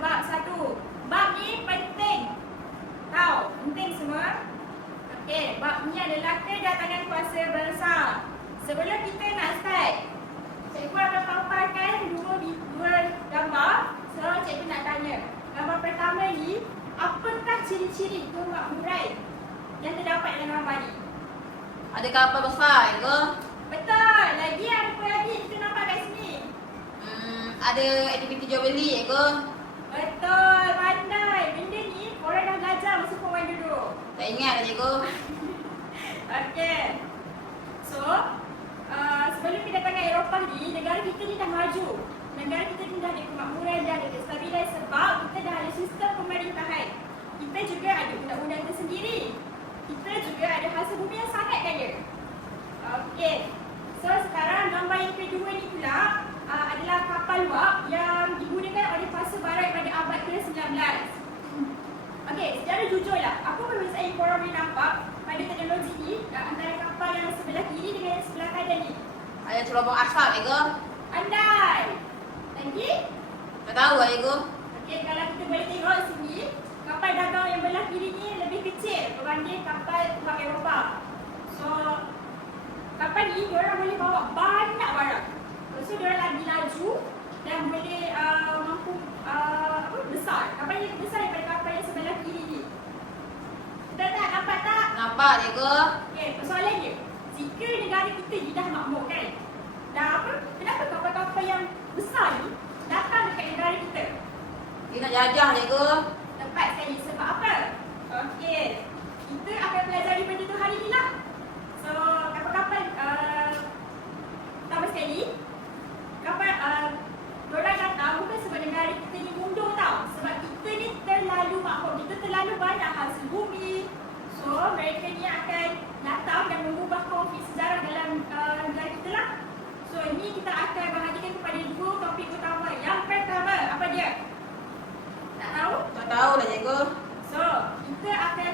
bab 1. Bab ni penting. Tahu? Penting semua. Okey, bab ni adalah kedatangan kuasa bangsa. Sebelum kita nak start, cikgu akan paparkan dua gambar. So, cikgu nak tanya. Gambar pertama ni, apakah ciri-ciri kemakmuran yang terdapat dalam gambar ni? Ada kapal besar ke? Betul. Lagi apa lagi kita nampak kat sini? Ada aktiviti jual beli ke? Betul. Pandai. Benda ni orang dah belajar masa form 1 dulu. Tak ingat lah cikgu. Okey. So, sebelum kedatangan Eropah ni, negara kita ni dah maju. Negara kita ni dah ada kemakmuran, dah ada kestabilan sebab kita dah ada sistem pemerintahan. Kita juga ada undang-undang tersendiri. Kita juga ada hasil bumi yang sangat kaya. Okey. So, sekarang gambar yang kedua ni pula adalah kapal wap yang digunakan oleh fasa barat pada abad ke-19. Okey, secara jujurlah, apa perbezaan yang korang boleh nampak pada teknologi ni antara kapal yang sebelah kiri dengan yang sebelah kanan ni? Ada cerobong asap ke? Andai! Lagi? Tak tahu lah cikgu. Okey, kalau kita boleh tengok sini, kapal dagang yang belah kiri ni lebih kecil berbanding kapal wap Eropah. So, kapal ni diorang boleh bawa banyak barang. Lepas tu diorang lagi laju dan boleh mampu besar. Kapal ni besar daripada kapal yang sebelah kiri ni. Kita tak nampak tak? Nampak cikgu. Okey, persoalan dia. Jika negara kita ni dah makmur kan? Dah apa? Kenapa kapal-kapal yang besar ni datang dekat negara kita? Dia nak jajah cikgu. Tepat sekali. Sebab apa? Okey. Kita akan pelajari benda tu hari ni lah. So, kapal-kapal pertama sekali, kapal diorang datang bukan sebab negara kita ni mundur tau. Sebab kita ni terlalu makmur. Kita terlalu banyak hasil bumi. So, mereka ni akan datang dan mengubah konflik sejarah dalam negara kita lah. So, ini kita akan bahagikan kepada dua topik utama. Yang pertama, apa dia? Tak tahu? Tak tahu lah cikgu. So, kita akan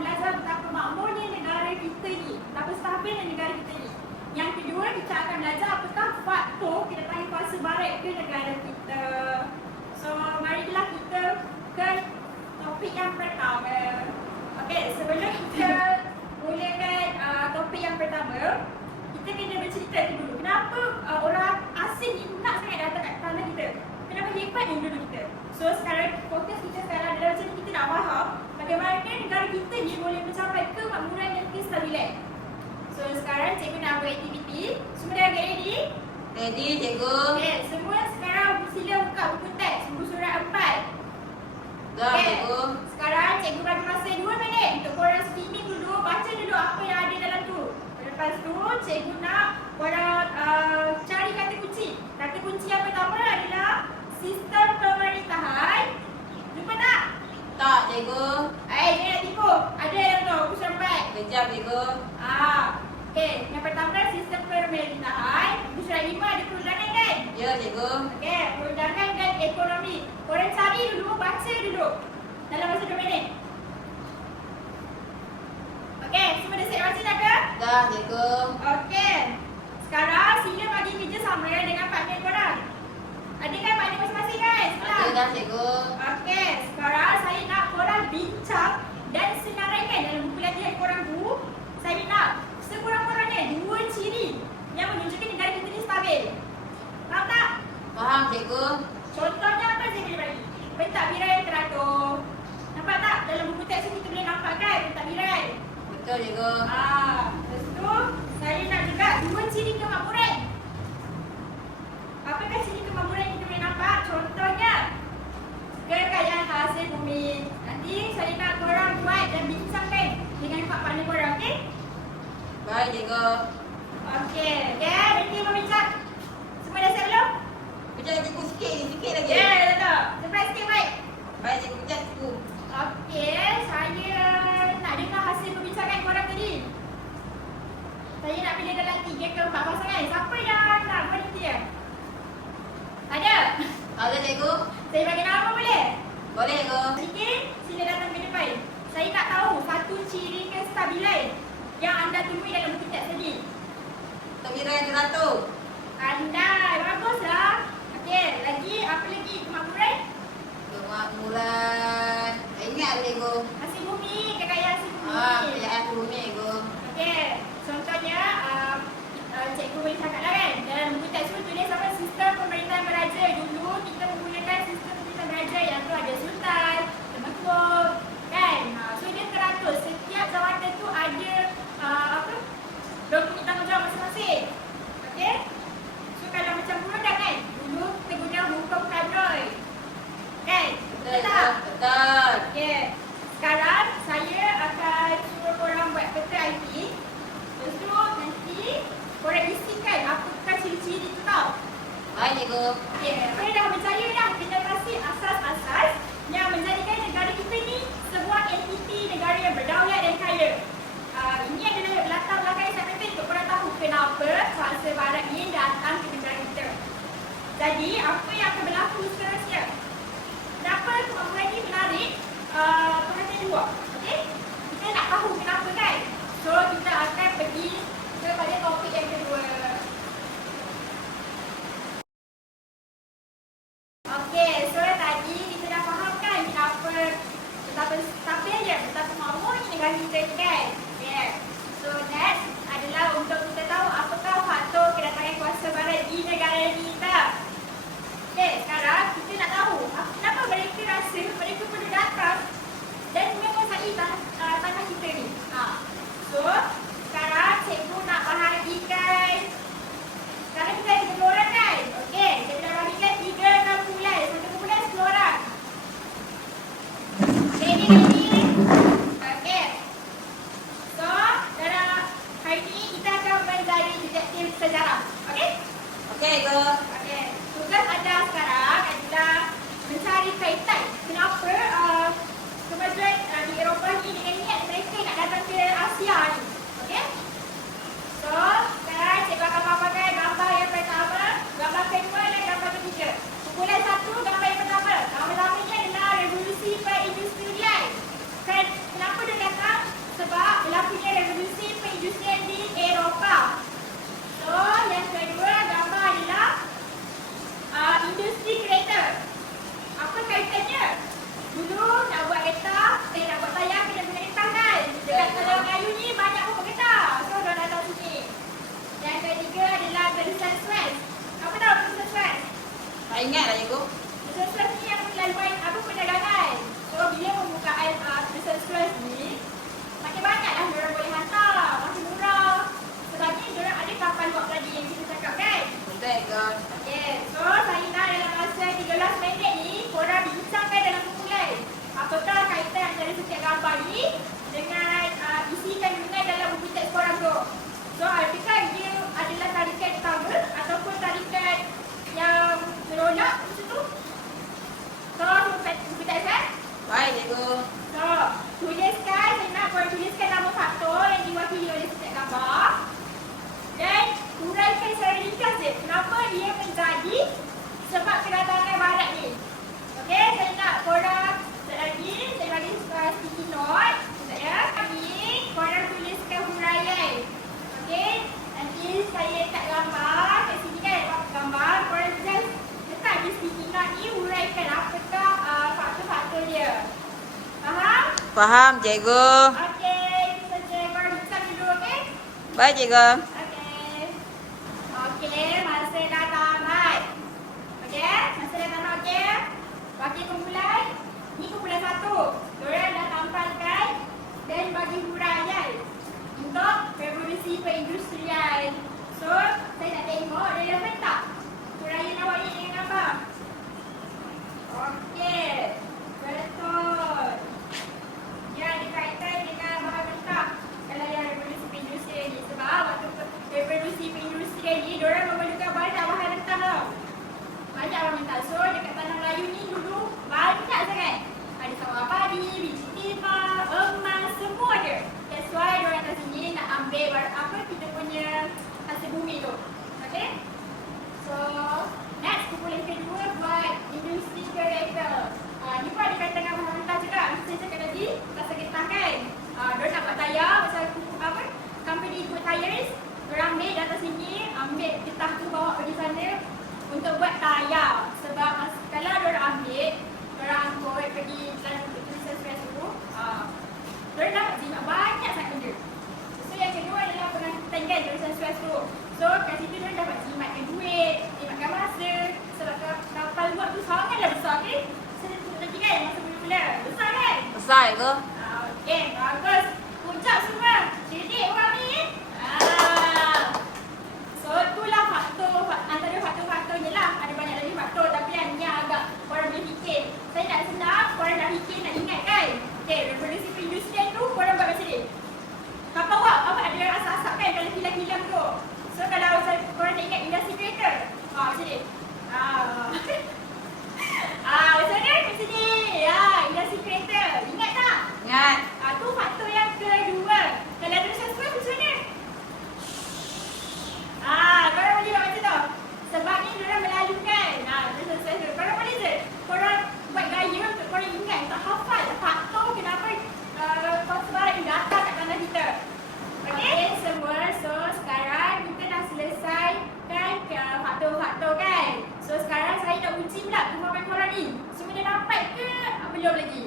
belajar betapa makmurnya negara kita ni, betapa stabilnya negara kita ni. Yang kedua, kita akan belajar apakah faktor kedatangan kuasa barat ke negara kita. So, marilah kita ke topik yang pertama. Okey, sebelum kita mulakan topik yang pertama, kita kena bercerita dulu. Kenapa orang asing ni nak sangat datang kat tanah kita? Kenapa hebat yang dulu kita? So, sekarang fokus kita sekarang adalah macam kita nak faham bagaimana negara kita ni boleh mencapai kemakmuran dan kestabilan. So, sekarang cikgu nak buat aktiviti. Semua dah get ready? Ready cikgu. Okay, semua sekarang sila buka buku teks, buku surat 4. Dah cikgu. Sekarang cikgu bagi masa 2 minit untuk korang skimming dulu, baca dulu apa yang ada dalam tu. Lepas tu, cikgu nak korang cari kata kunci. Kata kunci yang pertama adalah sistem pemerintahan. Jumpa tak? Tak cikgu. Jangan nak tipu. Ada dalam tu, buku surat 4. Kejap cikgu. Okey, yang pertama sistem pemerintahan. Buku surat 5 ada perundangan kan? Ya cikgu. Okey, perundangan dan ekonomi. Korang cari dulu, baca dulu. Dalam masa 2 minit. Okey, semua dah siap baca tak ke? Dah cikgu. Okey. Sekarang sila bagi kerja sama dengan partner korang. Ada kan partner masing-masing kan? Ada dah cikgu. Okey, sekarang saya nak korang bincang dan senaraikan dalam buku latihan korang tu. Saya nak sekurang-kurangnya 2 ciri yang menunjukkan negara kita ni stabil. Faham tak? Faham cikgu. Contohnya apa saya boleh bagi? Pentadbiran yang teratur. Nampak tak? Dalam buku teks ni kita boleh nampak kan pentadbiran? Betul cikgu. Lepas tu saya nak juga 2 ciri kemakmuran. Apakah ciri kemakmuran yang kita boleh nampak? Contohnya kekayaan hasil bumi. Nanti saya nak korang buat dan bincangkan dengan partner korang, okey? Baik cikgu. Okey, berhenti membincang. Semua dah siap belum? Kejap cikgu sikit lagi. Ya, dah. Cepat sikit, baik. Baik cikgu, kejap cikgu. Okey, saya nak dengar hasil perbincangan korang tadi. Saya nak pilih dalam 3 ke 4 pasangan. Siapa yang nak berhenti ya? Ada? Ada cikgu. Saya bagi nama boleh? Boleh cikgu. Okey, sila datang ke depan. Saya nak tahu satu ciri kestabilan yang anda temui dalam buku teks tadi. Pentadbiran yang teratur. Pandai, baguslah. Okey, lagi apa lagi kemakmuran? yang berdaulat dan kaya. Ini adalah latar belakang yang saya penting untuk korang tahu kenapa bangsa barat ni datang ke negara kita. Jadi, apa yang akan berlaku seterusnya? Kenapa kemampuan ini menarik perhatian luar? Okey? Kita nak tahu kenapa kan? So, kita akan pergi kepada topik yang kedua. Okey, so tadi kita dah faham kan betapa makmur negara kita ni kan? Okay. So, next adalah untuk kita tahu apakah faktor kedatangan kuasa barat di negara kita. Okay, sekarang kita nak tahu kenapa mereka rasa mereka perlu datang dan menguasai tanah kita ni. So, sekarang cikgu nak bahagikan. Sekarang kita ada 3 orang kan? Okey, kita dah bahagikan 3 kumpulan. Satu kumpulan 10 orang. Ready? Okey. So, dalam hari ni kita akan menjadi detektif sejarah. Okey? Okey ke? Okey. Tugas anda sekarang adalah mencari kaitan kenapa kemajuan di Eropah ni dengan niat mereka nak datang ke Asia ni. Okey? So, sekarang cikgu akan paparkan gambar yang pertama, gambar kedua dan gambar ketiga. Kumpulan 1, gambar yang pertama. Gambar ni adalah revolusi perindustrian. Kenapa dia datang? Sebab berlakunya revolusi perindustrian di Eropah. So, yang kedua gambar adalah industri kereta. Apa kaitannya? Dulu nak buat kereta, nak buat tayar kena guna kereta kan? Dekat Teluk Melayu ni banyak pun kereta. So, dia datang sini. Yang ketiga adalah Terusan Suez. Apa tahu Terusan Suez? Tak ingat lah cikgu. Terusan Suez ni yang laluan perdagangan. So, bila pembukaan Terusan Suez ni, makin banyak lah diorang boleh hantar. Makin murah. Sebabnya diorang ada kapal luar tadi yang kita cakap kan? Betul ke? Okay, so saya nak dalam masa 13 minit ni, korang bincangkan dalam kumpulan. Apakah kaitan antara setiap gambar ni dengan isi kandungan dalam buku teks korang tu. So, adakah dia adalah tarikan utama ataupun tarikan yang menolak macam tu? So, buku teks kan? Baik cikgu. So, tuliskan, saya nak korang tuliskan nama faktor yang diwakili oleh setiap gambar. Dan uraikan secara ringkas je kenapa dia menjadi sebab kedatangan barat ni. Okey, saya nak korang sekejap lagi, saya bagi sticky note. Sekejap ya. Ni korang tuliskan huraian. Okey, nanti saya letak gambar kat sini kan, gambar. Korang just letak di sticky note ni, huraikan apakah faktor-faktor dia. Faham? Faham cikgu. Okey, kita saja korang bincang dulu, okey? Baik cikgu. Okey, masa dah tamat. Okey, masa dah tamat okey. Bagi kumpulan, ni kumpulan 1. Diorang dah tampalkan dan bagi huraian untuk revolusi perindustrian. So, saya nak tengok relevan tak huraian awak ni dengan gambar? Okey, betul. Dia ada kaitan dengan bahan mentah kalau yang revolusi perindustrian ni. Sebab waktu revolusi perindustrian ni, diorang memerlukan banyak bahan mentah tau. Banyak bahan mentah. So, dekat tanah Melayu ni dulu banyak sangat. Ada sawah padi, biji timah, emas, semua je. That's why diorang kat sini nak ambil kita punya hasil bumi tu. Okay? So, next kumpulan kedua buat industri kereta. Ni pun ada kaitan dengan bahan mentah juga. Macam saya cakap tadi, pasal getah kan. Diorang nak buat tayar, macam company Good Tires. Diorang ambil datang sini, ambil getah tu bawa pergi sana untuk buat tayar. Sebab kalau diorang ambil, diorang angkut pergi jalan Terusan Suez tu, diorang dapat jimat banyak sangat benda. So, yang kedua adalah pengangkutan kan Terusan Suez tu. So, kat situ diorang dapat jimatkan duit, jimatkan masa. Sebab kapal luar tu sangatlah besar kan. Saya sebut lagi kan masa mula-mula. Besar kan? Besar ke? Okey, bagus. Ucap semua. Cerdik orang ni. So, itulah antara faktor-faktornya lah. Ada banyak lagi faktor tapi yang ni agak korang boleh fikir. Saya nak senang, korang nak fikir, nak ingat kan? Okey, revolusi perindustrian tu korang buat macam ni. Kapal wak, ada asap-asap kan kalau kilang-kilang tu. So, kalau korang nak ingat industri kereta. Macam ni. Macam ni? Macam ni. Industri kereta. Ingat tak? Ingat. Tu faktor belum lagi.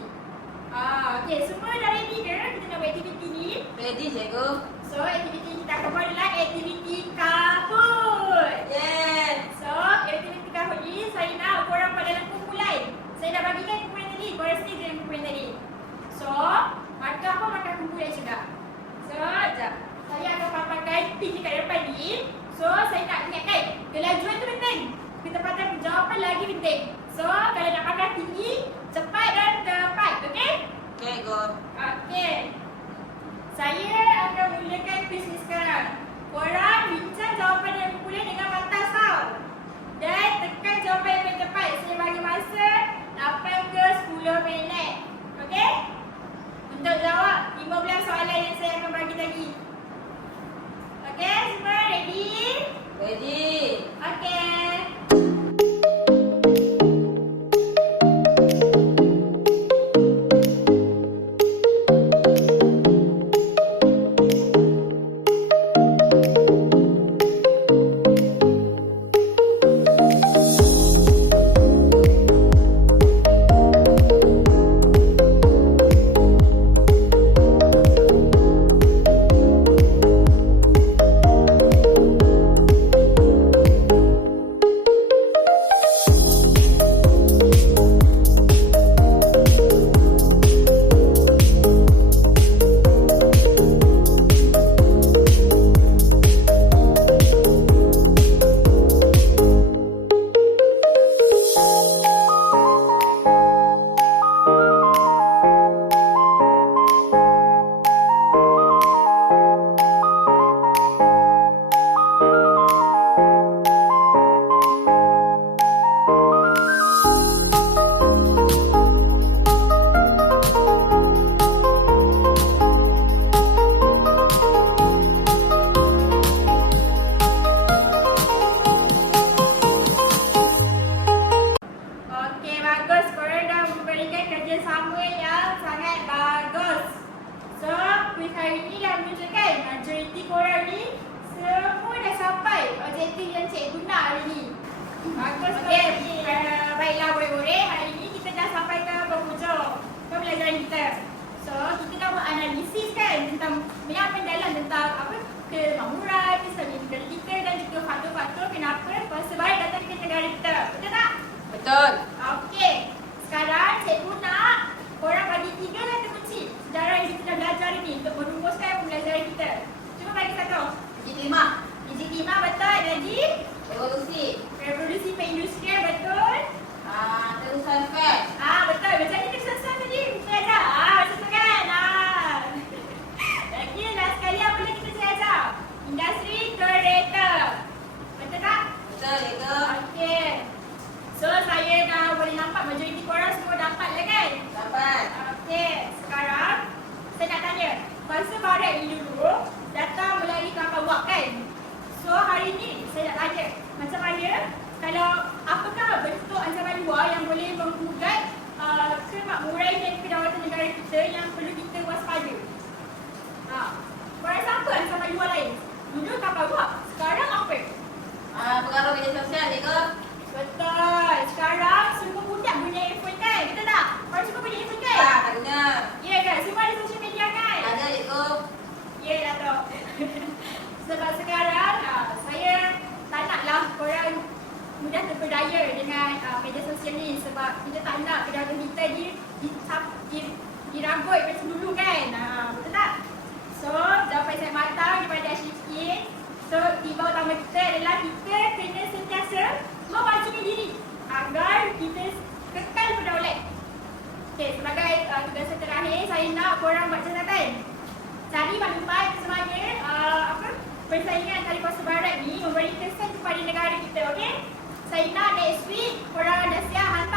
Okey, semua dah ready ke? Kita nak buat aktiviti ni. Ready, cikgu. So, aktiviti kita akan buat adalah aktiviti Kahoot. Yes. So, aktiviti Kahoot ni saya nak korang pada dalam kumpulan. Saya dah bagikan kumpulan tadi. Korang stick dengan kumpulan tadi. So, markah apa? Markah kumpulan juga. So, sekejap. Saya akan paparkan pin dekat depan ni. So, saya nak ingatkan kelajuan tu penting. Ketepatan jawapan lagi penting. So, kalau nak markah tinggi, cepat dan tepat. Okey? Okay, go. Okey. Saya akan mulakan quiz ni sekarang. Korang bincang jawapan yang kumpulan dengan pantas tau. Dan tekan jawapan yang paling tepat. Saya bagi masa 8 ke 10 minit. Okey? Untuk jawab 15 soalan yang saya akan bagi tadi. Okey, semua ready? Ready. Okey. Okey, bagus. Korang dah memberikan kerjasama yang sangat bagus. So, quiz hari ni dah menunjukkan majoriti korang ni semua dah sampai objektif yang cikgu nak hari ni. Bagus. Okey, baiklah boleh-boleh. Hari ni kita dah sampai ke penghujung pembelajaran kita. So, kita dah buat analisis kan tentang yang mendalam tentang apa kemakmuran, kesalahan negara kita dan juga faktor-faktor kenapa kuasa barat datang ke negara kita. Betul tak? Betul. Okey, sekarang cikgu nak korang bagi 3 kata kunci sejarah yang kita dah belajar ni untuk merumuskan pembelajaran kita. Cuba bagi satu. Biji timah betul. Lagi? Revolusi perindustrian betul. Terusan fact. Betul. Macam ni kesan tadi. Kita ajar. Macam tu kan. Lagi last sekali apa lagi kita ajar? Industri kereta. Betul tak? Betul, cikgu. Okey. So, saya dah boleh nampak majoriti korang semua dapat lah kan? Dapat. Okey, sekarang saya nak tanya. Kuasa barat ni dulu datang melalui kapal wap kan? So, hari ni saya nak tanya. Macam mana kalau apakah bentuk ancaman luar yang boleh menggugat kemakmuran dan kedaulatan negara kita yang perlu kita waspada? Korang rasa apa ancaman luar lain? Dulu kapal wap, sekarang apa? Pengaruh media sosial, cikgu. Betul. Sekarang semua budak punya handphone kan? Betul tak? Korang semua punya handphone kan? Tak guna. Ya kan? Semua ada social media kan? Ada, cikgu. Ya dah tahu. Sebab sekarang saya tak naklah korang mudah terpedaya dengan media sosial ni. Sebab kita tak nak kedaulatan kita diragut macam dulu kan? Betul tak? So, jawapan saya matang daripada Ashikin. So, tiba utama kita adalah kita kena sentiasa memajukan diri agar kita kekal berdaulat. Okey, sebagai tugasan terakhir, saya nak korang buat catatan. Cari maklumat semuanya persaingan antara kuasa barat ni memberi kesan kepada negara kita, okey? Saya nak next week korang dah siap hantar